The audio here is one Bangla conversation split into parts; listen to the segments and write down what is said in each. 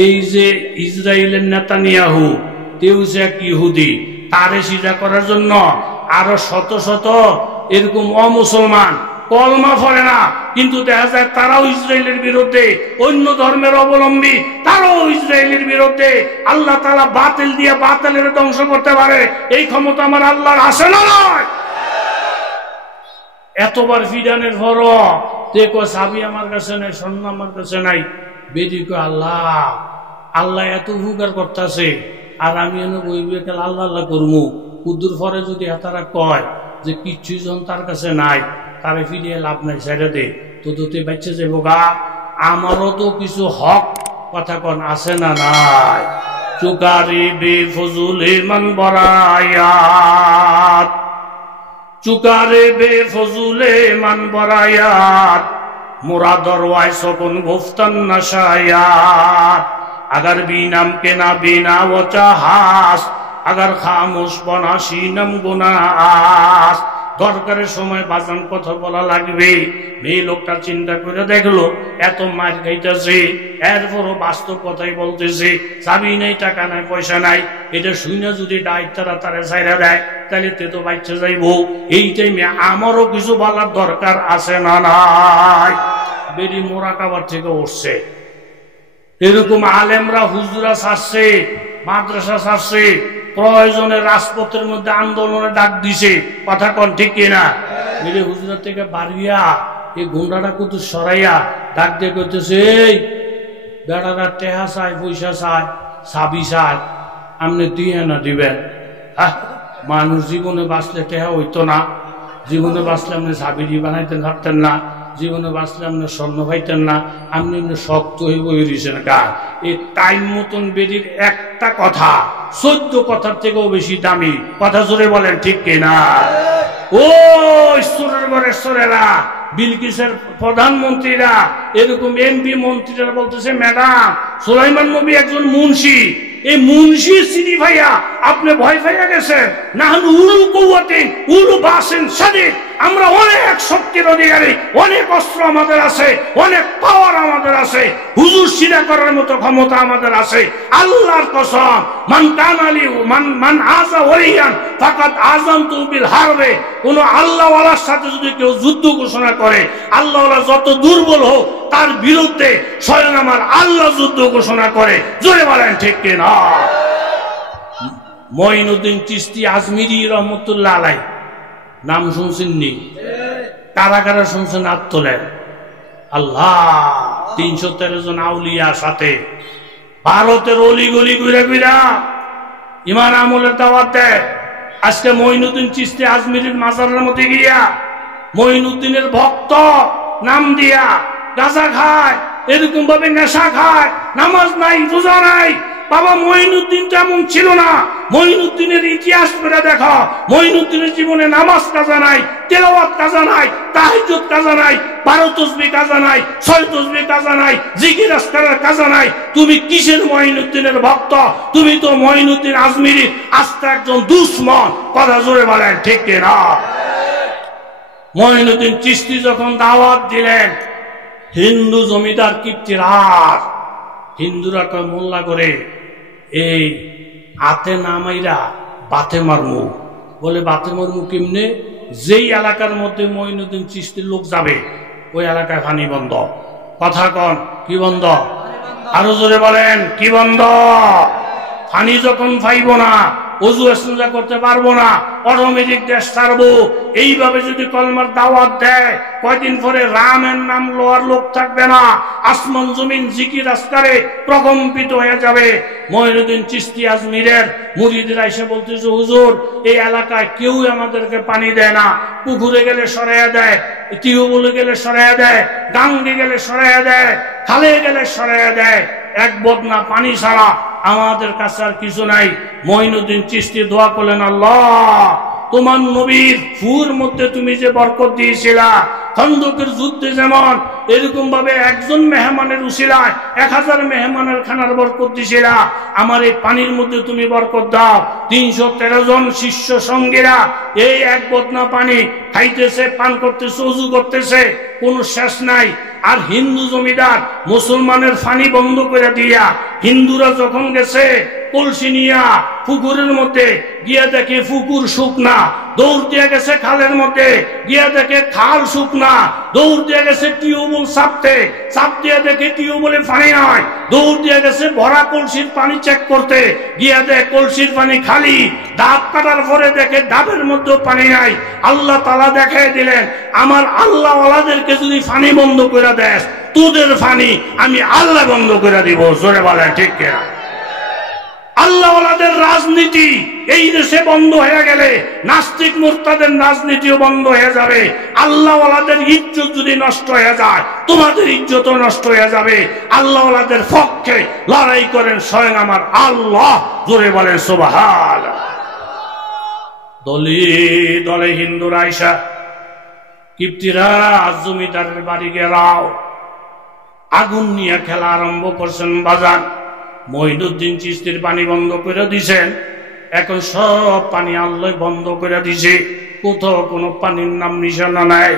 এই যে ইসরায়েলের নেতানিয়াহু তেও সে এক ইহুদি, তারে সিজা করার জন্য আরো শত শত এরকম অমুসলমান কলমা পড়ে না, কিন্তু দেখা যায় তারাও ইসরায়েলের বিরুদ্ধে, অন্য ধর্মের অবলম্বী তারাও ইসরায়েলের বিরুদ্ধে। আল্লাহ তাআলা বাতিল দিয়ে বাতিলের ধ্বংস করতে পারে, এই ক্ষমতা আমার আল্লাহর আছে না নয়? এতবার ফিডানের পর দেখো চাবি আমার কাছে নাই, স্বর্ণ আমার কাছে নাই। বেদি কয় আল্লাহ আল্লাহ এত উপকার করতেছে, আর আমি এনে বইবে আল্লাহ আল্লাহ করমু। কুদ্দুর পরে যদি তারা কয় যে কিচ্ছু জন তার কাছে নাই, তারে ফিরিয়ে লাভ নাই, ছেড়ে দে, তো তোতে বাচ্চা যাবো গা। আমারও তো কিছু হক কথা কন আছে না নাই? চুকারি বে ফজুলে মান বরায়াত, চুকারে বে ফজুলে মান বরায়াত, মোরা দরওয়ায় সকন গুফতান নশায়াত। अगर बीनम के ना बीना वो चाहास, अगर खामोश बना शीनम गुनास। দরকারের সময় বাজান কথা বলা লাগবে। মেয়ে লোকটা চিন্তা করে দেখলো এত মার খাইতেছে, এরপরও বাস্তব কথাই বলতেছে, চাবি নেই, টাকা নাই, পয়সা নাই। এটা শুনে যদি ডাইতারা তারা ছাইরা দেয়, তাহলে তে তো বাচ্চা যাইব। এই টাইমে আমারও কিছু বলার দরকার আছে না নাই? বেরি মোরাকাবার থেকে উঠছে। এরকম আলেমরা হুজুরা ছাড়ছে, মাদ্রাসা ছাড়ছে, প্রয়োজনে রাজপথের মধ্যে আন্দোলনে ডাক দিছে। কথা কন ঠিক কিনা? মেরে হুজুরা থেকে বাড়িয়া এই গুন্ডাটা কত সরাইয়া ডাক দিয়ে করতেছে, এই বেড়ারা টেহা চায়, পয়সা চায়, চাবি চায়, আপনি দিয়ে না দিবেন? মানুষ জীবনে বাঁচলে টেহা হইতো না, জীবনে বাঁচলে আপনি চাবি দিয়ে বানাইতে থাকতেন না, জীবনে বাঁচলে আপনি স্বর্ণ পাইতেন না, আপনি শক্ত হয়ে বই রয়েছেন গা। এই টাইম মতন বেরির একটা কথা 14 কথার থেকেও বেশি দামি। কথা জোরে বলেন ঠিক কিনা? ও ঈশ্বরের ঘরের ঈশ্বরেরা, বিলকিসের প্রধানমন্ত্রীরা, এরকম এমপি মন্ত্রীরা বলতেছে, ম্যাডাম সুলাইমান নবী একজন মুন্সি, এই মুন্সি চিনি ভাইয়া আপনি ভয় পাইয়া গেছেন। না হলে উলু কৌয়াতিন উলু বাসেন সাদিদ, আমরা অনেক শক্তির অধিকারী, অনেক অস্ত্র আমাদের আছে, অনেক পাওয়ার আমাদের আছে, হুজুর সিনা করার মতো ক্ষমতা আমাদের আছে। আল্লাহর কসম, মান কানালি মান আযা ওয়ালিয়ান ফাকাদ আযানতু বিল হারবে। কোন আল্লাহওয়ালার সাথে যদি কেউ যুদ্ধ ঘোষণা করে, আল্লাহওয়ালা যত দুর্বল হোক তার বিরুদ্ধে স্বয়ং আমার আল্লাহ যুদ্ধ ঘোষণা করে। জোরে বলেন ঠিক কিনা? মঈনুদ্দিন চিশতি আজমিরি রহমতুল্লাহ আলাইহি নাম শুনছেন নি? কারা কারা শুনছেন হাত তোলেন। আল্লাহ, 313 জন আউলিয়া সাথে ভারতের অলি গলি ঘুরে ঘুরা ইমান আমলের দাওয়াত দেয়। আজকে মঈনুদ্দিন চিশতি আজমিরির মাজারের মধ্যে গিয়া মঈনুদ্দিনের ভক্ত নাম দিয়া গাঁজা খায়, এরকম ভাবে নেশা খায়, নামাজ নাই, রোজা নাই। বাবা মঈনুদ্দিন তেমন ছিল না। মঈনুদ্দিনের ইতিহাস করে দেখো, মঈনুদ্দিনের জীবনে নামাজ কাজা নাই, তেলাওয়াত কাজা নাই, তাহাজ্জুদ কাজা নাই, 12 তাসবিহ কাজা নাই, 6 তাসবিহ কাজা নাই, জিকির আজকারের কাজা নাই। তুমি কিসের মঈনুদ্দিনের ভক্ত? তুমি তো মঈনুদ্দিন আজমিরি আস্তে একজন দুশমন। কথা জোরে বলেন ঠিক কিনা? মঈনুদ্দিন চিশতি যখন দাওয়াত দিলেন, হিন্দু জমিদার কীর্তিরাজ, হিন্দুরা কয় মোল্লা করে এই আতে নামাইরা বাতে মারমু। বলে বাতে মারমু কেমনে? যেই এলাকার মধ্যে মঈনুদ্দিন চিশতির লোক যাবে ওই এলাকায় পানি বন্ধ। কথা কন কি বন্ধ? আরো জোরে বলেন কি বন্ধ? পানি যখন পাইব না, ওযু ইসতিনজা করতে পারবো না, অটোমেটিক দেশ ছাড়বো। এইভাবে যদি কলমার দাওয়াত দেয়, কয়দিন পরে রামের নাম লোয়ার লোক থাকবে না, আসমান জমিন জিকির আজকারে প্রকম্পিত হয়ে যাবে। মঈনুদ্দিন চিশতি আজমিরের মুরিদরা এসে বলতেছে, হুজুর এই এলাকায় কেউ আমাদেরকে পানি দেয় না, পুকুরে গেলে সরাইয়া দেয়, টিউবওয়েলে গেলে সরাইয়া দেয়, গাঙ্গে গেলে সরাইয়া দেয়, খালে গেলে সরাইয়া দেয়, এক বদনা পানি ছাড়া আমাদের কাছে আর কিছু নাই। মঈনুদ্দিন চিশতি দোয়া করলেন, আল্লাহ তোমার নবীর ফুর মধ্যে তুমি যে বরকত দিয়েছিলা, খন্দকের যুদ্ধে যেমন এরকম ভাবে একজন মেহমানের উসিলায় 1000 মেহমানের খানার বরকত দিয়েছিলা, আমার এই পানির মধ্যে তুমি বরকত দাও। 313 জন শিষ্য সঙ্গীরা এই এক বদনা পানি খাইতেছে, পান করতেছে, ওযু করতেছে, কোনো শেষ নাই। আর হিন্দু জমিদার মুসলমানের পানি বন্ধ করে দিয়া, হিন্দুরা যখন গেছে কলসি নিয়া পুকুরের মধ্যে গিয়া দেখে পুকুর শুকনা, দৌড় দিয়ে গেছে খালের মধ্যে, গিয়া দেখে খাল শুকনা, দৌড় দিয়ে গেছে টিউবওয়েল চাপতে, চাপ দিয়ে দেখে টিউবওয়েলে পানি নয়, দৌড় দিয়ে গেছে ভরা কলসির পানি চেক করতে, গিয়া দেখে কলসির পানি খালি, ডাব কাটার পরে দেখে ডাবের মধ্যে পানি নাই। আল্লাহ তাআলা দেখাই দিলেন, আমার আল্লাহ ওয়ালাদেরকে যদি পানি বন্ধ করে দেস, তোদের পানি আমি আল্লাহ বন্ধ করে দিব। জোরে বলেন ঠিক কিনা? আল্লাহওয়ালাদের রাজনীতি এই দেশে বন্ধ হয়ে গেলে নাস্তিক মুরতাদের রাজনীতিও বন্ধ হয়ে যাবে। আল্লাহওয়ালাদের ইজ্জত যদি নষ্ট হয়ে যায়, তোমাদের ইজ্জতও নষ্ট হয়ে যাবে। আল্লাহওয়ালাদের পক্ষে লড়াই করেন স্বয়ং আমার আল্লাহ। জোরে বলেন সুবহানাল্লাহ। দলে দলে হিন্দুরা আইসা কিপ্তিরা জমিদারের বাড়ি গেলাও, আগুন নিয়ে খেলা আরম্ভ করছেন। বাজান মঈনুদ্দিন চিশতির পানি বন্ধ করে দিছেন। এখন সব পানি আল্লাহ বন্ধ করে দিছে, কোথাও কোনো পানির নাম নিশানা নাই।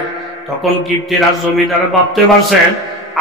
তখন কিপ্তিরা জমিদার ভাবতে পারছেন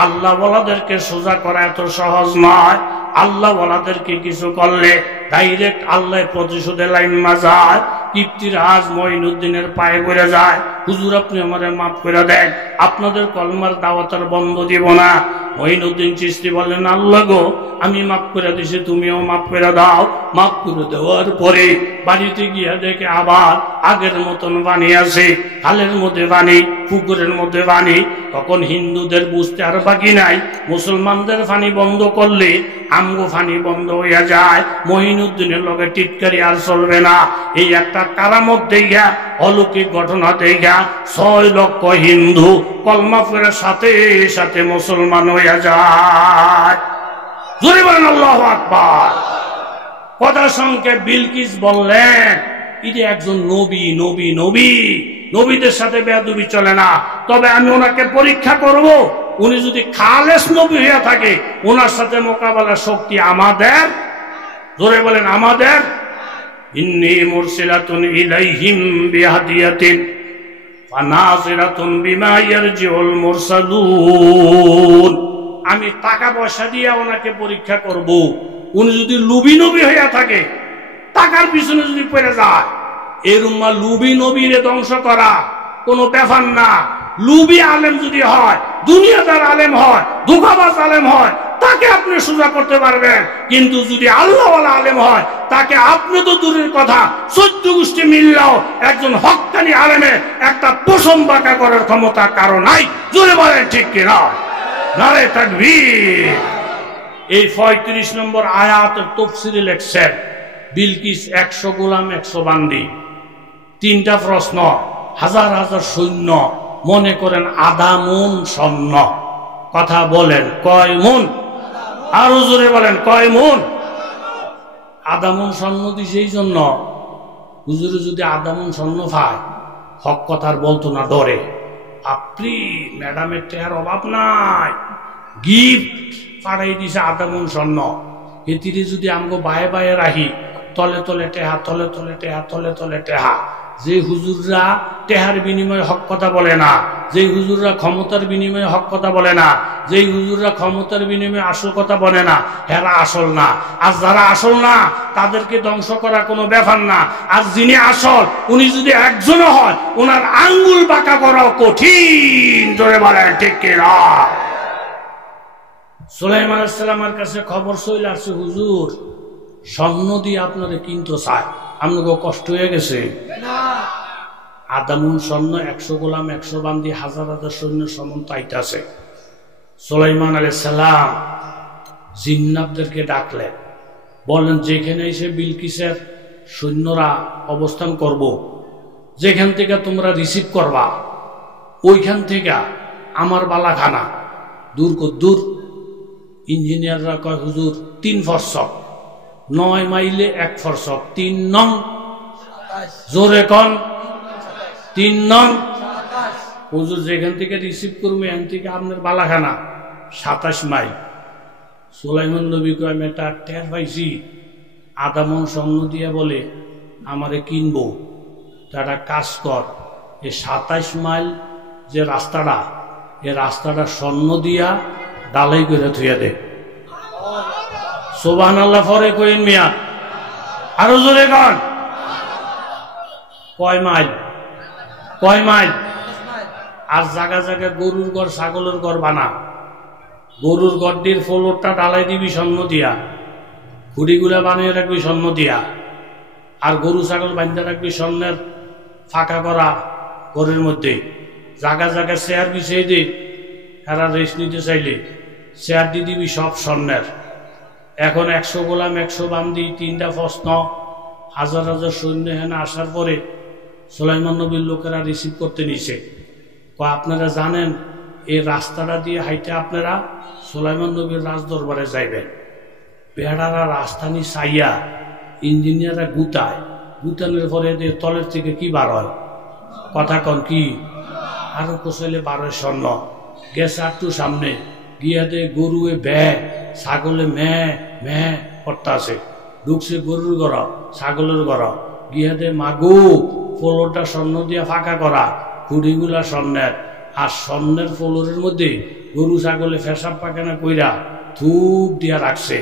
আল্লাহ ওয়ালাদেরকে সোজা করা এত সহজ নয়। আল্লাহ ওয়ালাদেরকে কিছু করলে ডাইরেক্ট আল্লাহ প্রতিশোধের লাইন মাজায়। কিপ্তিরাজ মঈনুদ্দিনের পায়ে পড়ে যায়, হুজুর আপনি আমারে মাফ করে দেন, আপনাদের কলমার দাওয়াতের বন্ধ দিব না। মঈনুদ্দিন চিশতি বললেন, আল্লাহ গো আমি মাফ করে দিছি, তুমিও মাফ করে দাও। মাফ করে দেওয়ার পরে বাড়িতে গিয়া দেখে আবার আগের মতন পানি আছে, খালের মধ্যে পানি, পুকুরের মধ্যে পানি। তখন হিন্দুদের বুঝতে আর বাকি নাই, মুসলমানদের পানি বন্ধ করলে আমগো পানি বন্ধ হইয়া যায়, মঈনুদ্দিনের লগে টিটকারি আর চলবে না। এই একটা কারামত দেইয়া, অলৌকিক ঘটনা দেইয়া 6 লক্ষ হিন্দু কলমা পড়ে সাথে সাথে মুসলমান হইয়া যায়। জোরে বলেন আল্লাহু আকবার। কথা সংক্ষেপ বিলকিস বললেন, এটা একজন নবী, নবী নবী নবীদের সাথে বেয়াদবি চলে না। তবে আমি ওনাকে পরীক্ষা করব, উনি যদি খালেস নবী হইয়া থাকে, ওনার সাথে মোকাবেলার শক্তি আমাদের। জোরে বলেন আমাদের। ইন্নী মুরসিলাতুন ইলাইহিম বিহাদিয়াতিন ফানাজিরাতুন বিমা ইয়ারজিউল মুরসালুন। আমি টাকা পয়সা দিয়ে ওনাকে পরীক্ষা করব। উনি যদি লুবি নবী হইয়া থাকে, টাকার পিছনে যদি পড়ে যায়, এর উম্মাহ লুবি নবীরে ধ্বংস করা কোনো ব্যাপার না। লুবি আলেম যদি হয়, দুনিয়াদার আলেম হয়, ধোঁকাবাজ আলেম হয়, তাকে আপনি সোজা করতে পারবেন। কিন্তু যদি আল্লাহওয়ালা আলেম হয়, তাকে আপনি তো দূরের কথা, 14 গোষ্ঠী মিললেও একজন হক্কানি আলেমে একটা পশম বাঁকা করার ক্ষমতা কারো নাই। জোরে বলেন ঠিক কিনা? নারে তাকবীর। এই 35 নম্বর আয়াতের তাফসীরে লেখছেন বিলকিস 100 গোলাম 100 বান্দি, 3টা প্রশ্ন, হাজার হাজার সৈন্য, মনে করেন আধা মন স্বর্ণ। কথা বলেন কয় মন? আরো জোরে বলেন কয় মন? আধা মন স্বর্ণ দিছে এই জন্য, হুজুরে যদি আধা মন স্বর্ণ পায়, হক কথার বলতো না, ডরে। আপনি ম্যাডামের টেহার অভাব নাই, গিফট পাঠাই দিছে আধা মন স্বর্ণ। এটিরে যদি আমগো বায়ে বায়ে রাখি, তলে তলে টেহা, তলে তলে টেহা, তলে তলে টেহা। যে হুজুররা টেহার বিনিময়ে হক কথা বলে না, যে হুজুররা ক্ষমতার বিনিময়ে হক কথা বলে না, যে হুজুররা ক্ষমতার বিনিময়ে আসল কথা বলে না, এরা আসল না। আর যারা আসল না, তাদেরকে ধ্বংস করা কোনো ব্যাপার না। আর যিনি আসল, উনি যদি একজনও হয়, ওনার আঙ্গুল বাঁকা করাও কঠিন। জোরে বলেন ঠিক কিনা? সুলাইমান আলাইহিস সালামের কাছে খবর চলে আসছে, হুজুর স্বর্ণ দিয়ে আপনারা কিনতে চায়, আপনাকে কষ্ট হয়ে গেছে। আধা মণ স্বর্ণ, 100 গোলাম 100 বান্দি, হাজার হাজার সৈন্য সমন্ত আইতাছে। সুলাইমান আলাইহিস সালাম জিন্নাতদেরকে ডাকলেন, বললেন যেখানে এসে বিলকিসের সৈন্যরা অবস্থান করব, যেখান থেকে তোমরা রিসিভ করবা, ওইখান থেকে আমার বালাখানা দূর দূর। ইঞ্জিনিয়াররা কয় হুজুর 3 ফরসক, 9 মাইলে 1 ফরসক, 3 নং। জোরে কন 3 নং। হুজুর যেখান থেকে রিসিভ করবে এখান থেকে আপনার বালাখানা 27 মাইল। সুলাইমান নবী কয় আমি একটা টের পাইছি, আধা মণ স্বর্ণ দিয়ে বলে আমারে কিনবো, তা একটা কাজ কর, এই 27 মাইল যে রাস্তাটা, এই রাস্তাটা স্বর্ণ দিয়া ডালাই করে থুয়ে দে। সুবহানাল্লাহ পরে কইন মিয়া, আরো জোরে কন। কয় মাইল? কয় মাইল? আর জায়গা জায়গা গরুর ঘর ছাগলের ঘর বানা। গরুর গড্ডির ফ্লোরটা ডালাই দিবি স্বর্ণ দিয়া, খুঁড়িগুলা বানিয়ে রাখবি স্বর্ণ দিয়া, আর গরু ছাগল বাঁধতে রাখবি স্বর্ণের ফাঁকা করা ঘরের মধ্যে। জায়গা জায়গা চেয়ার বিছিয়ে দে, এরা রেস্ট নিতে চাইলে চেয়ার দিয়ে দিবি সব স্বর্ণের। এখন 100 গোলাম 100 বান্দি, 3টা প্রশ্ন, হাজার হাজার সৈন্য এখানে আসার পরে সুলাইমান নবীর লোকেরা রিসিভ করতে নিছে। আপনারা জানেন এই রাস্তাটা দিয়ে হাইটে আপনারা সুলাইমান নবীর রাজদরবারে যাইবেন। বেড়ারা রাস্তা নি চাইয়া ইঞ্জিনিয়াররা গুতায়, গুতানোর পরে তলের থেকে কি বার হয়? কথা কন কি? আরো কোসলে বারো স্বর্ণ গেছে একটু সামনে গিয়া দে গরুয়ে ব্যা, ছাগলে ম্যা ম্যা করতে আছে। ঢুকছে গরুর ঘর, ছাগলের ঘর, গিয়া দে মাগু ফ্লোরটা স্বর্ণ দিয়া ফাঁকা করা, খুঁড়িগুলা স্বর্ণের। আর স্বর্ণের ফ্লোরের মধ্যে গরু ছাগলে ফেসাব পায়খানা কইরা ধূপ দিয়া রাখছে।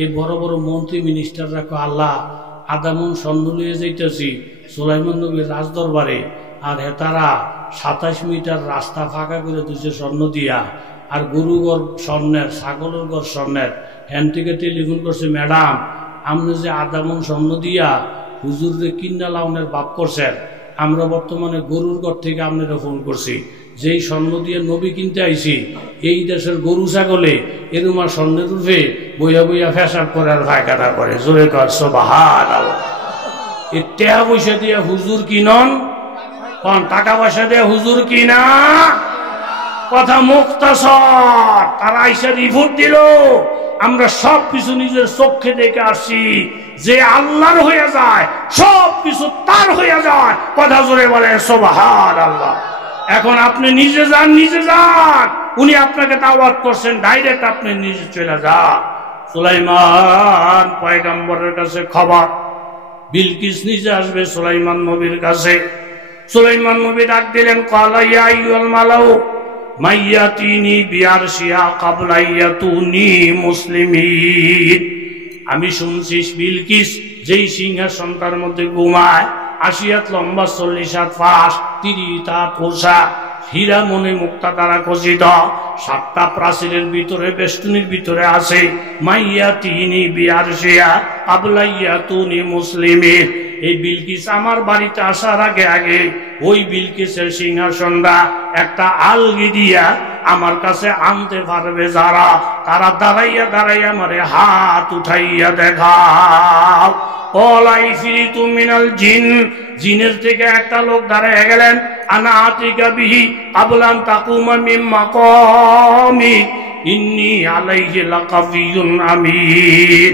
এই বড় বড় মন্ত্রী মিনিস্টাররা কো আল্লাহ আদামন স্বর্ণ লিয়ে যাইতেছি সুলাইমান নবীর রাজদরবারে, আর হেতারা 27 মিটার রাস্তা ফাঁকা করে দিচ্ছে স্বর্ণ দিয়া, আর গরু ঘর স্বর্ণের, ছাগলের ঘর স্বর্ণের। হ্যান থেকে টেলিফোন করছে, ম্যাডাম আপনি যে আদামন স্বর্ণ দিয়া হুজুরে কিন্না লাউনের বাপ করছেন, আমরা বর্তমানে গরুর ঘর থেকে আপনারা ফোন করছি, যেই স্বর্ণ দিয়ে নবী কিনতে আইছি এই দেশের গরু ছাগলে এরুমা স্বর্ণের রূপে বইয়া বইয়া ফেসাব করে আর ফায়খানা করে। জোরে কর সুবহানাল্লাহ। এই টাকা পয়সা দিয়ে হুজুর কিনন, কোন টাকা পয়সা দিয়ে হুজুর কিনা? কথা মুখতাসর। তারা আইসা রিপোর্ট দিল, আমরা সব কিছু নিজের চোখে দেখে আসছি, যে আল্লাহর হয়ে যায় সব কিছু তার হয়ে যায়। কথা জোরে বলে সুবহানাল্লাহ। এখন আপনি নিজে যান, নিজে যান, উনি আপনাকে দাওয়াত করছেন, ডাইরেক্ট আপনি নিজে চলে যান। সুলাইমান পয়গম্বরের কাছে খবর, বিলকিস নিজে আসবে সুলাইমান নবীর কাছে। সুলাইমান নবী ডাক দিলেন, ক্বালা ইয়া আইয়ুহাল মালাউ মাইয়াতিনি বিআরশিয়া ক্বাবলা ইয়াতুনি মুসলিমিন। আমি শুনছি বিলকিস যেই সিংহাসনটার মধ্যে ঘুমায়, 80 হাত লম্বা, 40 হাত ফাঁস, 30 হাত পোষা, হীরা মনে মুক্তা দ্বারা খচিত, 7টা প্রাচীরের ভিতরে বেষ্টনীর ভিতরে আছে। মাইয়াতিনি বিআরশিয়া ক্বাবলা ইয়াতুনি মুসলিমিন। এই বিলকিস আমার বাড়িতে আসার আগে আগে ওই বিলকিসের সিংহাসনটা একটা আলগি দিয়া আমার কাছে আনতে পারবে যারা, তারা দাঁড়াইয়া দাঁড়াইয়া আমারে হাত উঠাইয়া দেখাও। ওলাই ফিরিতু মিনাল জিন, জিনের থেকে একটা লোক দাঁড়াইয়া গেলেন, আনা আতিকা বিহি ক্বাবলান তাকুমা মিন মাকামি ইন্নী আলাইহি লাকাবিয়ুন আমিন।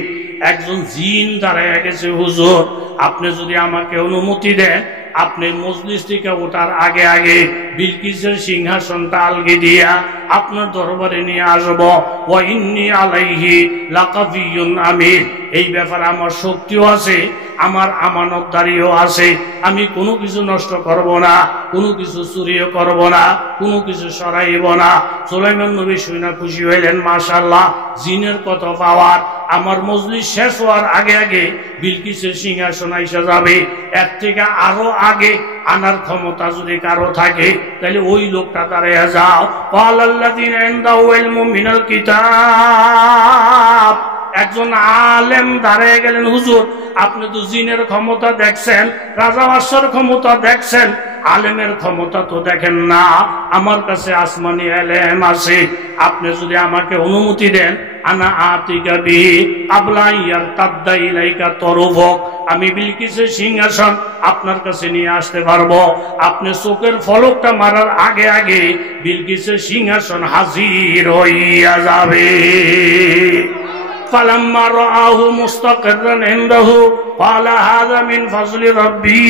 একজন জিন দাঁড়াইয়া গেছে, হুজুর আপনি যদি আমাকে অনুমতি দেন, আপনি মজলিস থেকে ওঠার আগে আগে বিলকিসের সিংহাসনটা আলগি দিয়া আপনার দরবারে নিয়ে আসবো। ওয়া ইন্নী আলাইহি লাকাবিয়ুন আমিন। এই ব্যাপারে আমার শক্তিও আছে, আমার আমানতদারিও আছে। আমি কোনো কিছু নষ্ট করব না, কোনো কিছু চুরিও করব না, কোনো কিছু সরাইব না। সুলাইমান নবী শুনে খুশি হইলেন, মাশাআল্লাহ, জিনের কত পাওয়ার। আমার মজলিস শেষ হওয়ার আগে আগে বিলকিসের সিংহাসন আইসা যাবে। এর থেকে আরো আগে আনার ক্ষমতা যদি কারো থাকে তাহলে ওই লোকটা দাঁড়াইয়া যাও। ক্বালাল্লাযীনা ইনদাহু ইলমুম মিনাল কিতাব। একজন আলেম দাঁড়িয়ে গেলেন, হুজুর আপনি তো জিনের ক্ষমতা দেখছেন, রাজা বাদশার ক্ষমতা দেখছেন, আলেমের ক্ষমতা তো দেখেন না। আমার কাছে আসমানি ইলম আছে, আপনি যদি আমাকে অনুমতি দেন, আনা আতিকা বিহি ক্বাবলা ইয়ারতাদ্দা ইলাইকা তরফুক, আমি বিলকিসের সিংহাসন আপনার কাছে নিয়ে আসতে পারবো। আপনি চোখের ফলকটা মারার আগে আগে বিলকিসের সিংহাসন হাজির হইয়া যাবে। فلما رآه مستقرا عنده قال هذا من فضل ربي।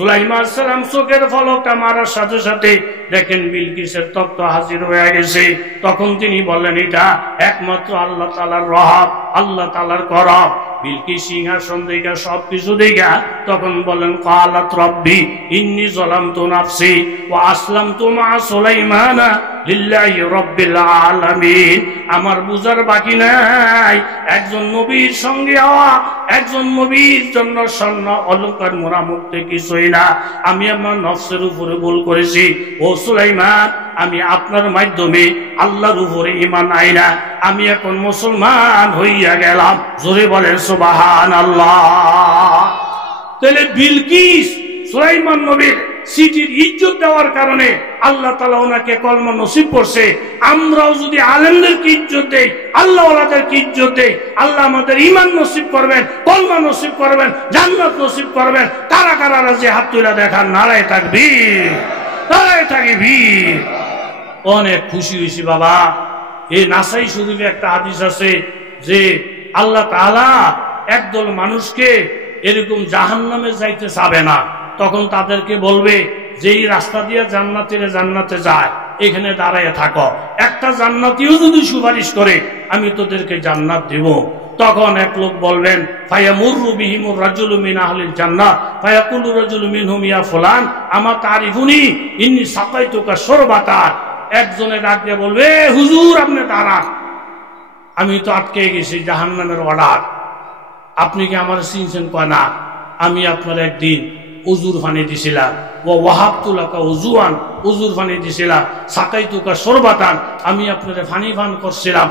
সুলাইমান সালাম চোখের ফলকটা মারার সাথে সাথে দেখেন বিলকিসের তক্ত হাজির হয়ে গেছে। তখন তিনি বললেন, এটা একমাত্র আল্লাহ তাআলার রহম, আল্লাহ তাআলার করম। বিলকিস সিংহাসন দেখা সবকিছু দেখা তখন বলেন, ক্বালাত রব্বি ইন্নী যালামতু নাফসি ওয়া আসলামতু মা সুলাইমানা লিল্লাহি রাব্বিল আলামিন। আমার বুঝার বাকি নাই, একজন নবীর সঙ্গে হওয়া, একজন নবীর জন্য স্বর্ণ অলংকার মোরামুক্তি কিছুই না। আমি আমার নফসের উপরে ভুল করেছি। ও সুলাইমান, আমি আপনার মাধ্যমে আল্লাহর উপরে ঈমান আইনা আমি এখন মুসলমান হইয়া গেলাম। জোরে বলেন সুবহানাল্লাহ। তাহলে বিলকিস সুলাইমান নবীর সিটির ইজ্জত দেওয়ার কারণে আল্লাহ তাআলা ওনাকে কলমা নসিব করছে। আমরাও যদি আলেমদেরকে ইজ্জত দেই, আল্লাহ ওয়ালাদেরকে ইজ্জত দেই, আল্লাহ আমাদের ঈমান নসিব করবেন, কলমা নসিব করবেন, জান্নাত নসিব করবেন। কারা কারা রাজি হাত তুলে দেখান, নারায়ে তাকবীর, নারায়ে তাকবীর। অনেক খুশি হয়েছি বাবা। এই নাসাই শরীফে একটা হাদিস আছে যে আল্লাহ তাআলা একদল মানুষকে এরকম জাহান্নামে যাইতে চাবে না। তখন তাদেরকে বলবে যে এই রাস্তা দিয়ে জান্নাতে যায়, এখানে দাঁড়ায় থাকো, একটা জান্নাতীও যদি সুপারিশ করে আমি তোদেরকে জান্নাত দেব। তখন এক লোক বলবেন, ফায়ামুরু বিহিমুর রাজুলু মিন আহলিল জান্নাহ ফায়াকুলু রাজুলু মিনহুম ইয়া ফুলান আমা তারিফুনি ইন্নী সাকাইতুকা শরবাতান। একজনে ডাক দিয়ে বলবে, হুজুর আপনি দাঁড়ান, আমি তো আটকে গেছি, জাহান্নামের অর্ডার, আপনি কি আমার চিনছেন? কয় না, আমি আপনার একদিন উজুর পানি দিছিলাম, ও ওয়াহাবতুলাকা উজুয়ান, উজুর পানি দিছিলাম, সাকাইতুকা শরবাতান, আমি আপনার পানি পান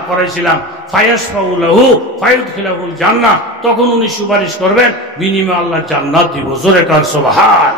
করাইছিলাম, ফায়াশফাউলাহু ফায়ুদখিলাহুল জান্নাহ, তখন উনি সুপারিশ করবেন, বিনিময়ে আল্লাহ জান্নাত দিব। জোরে কার সুবহান।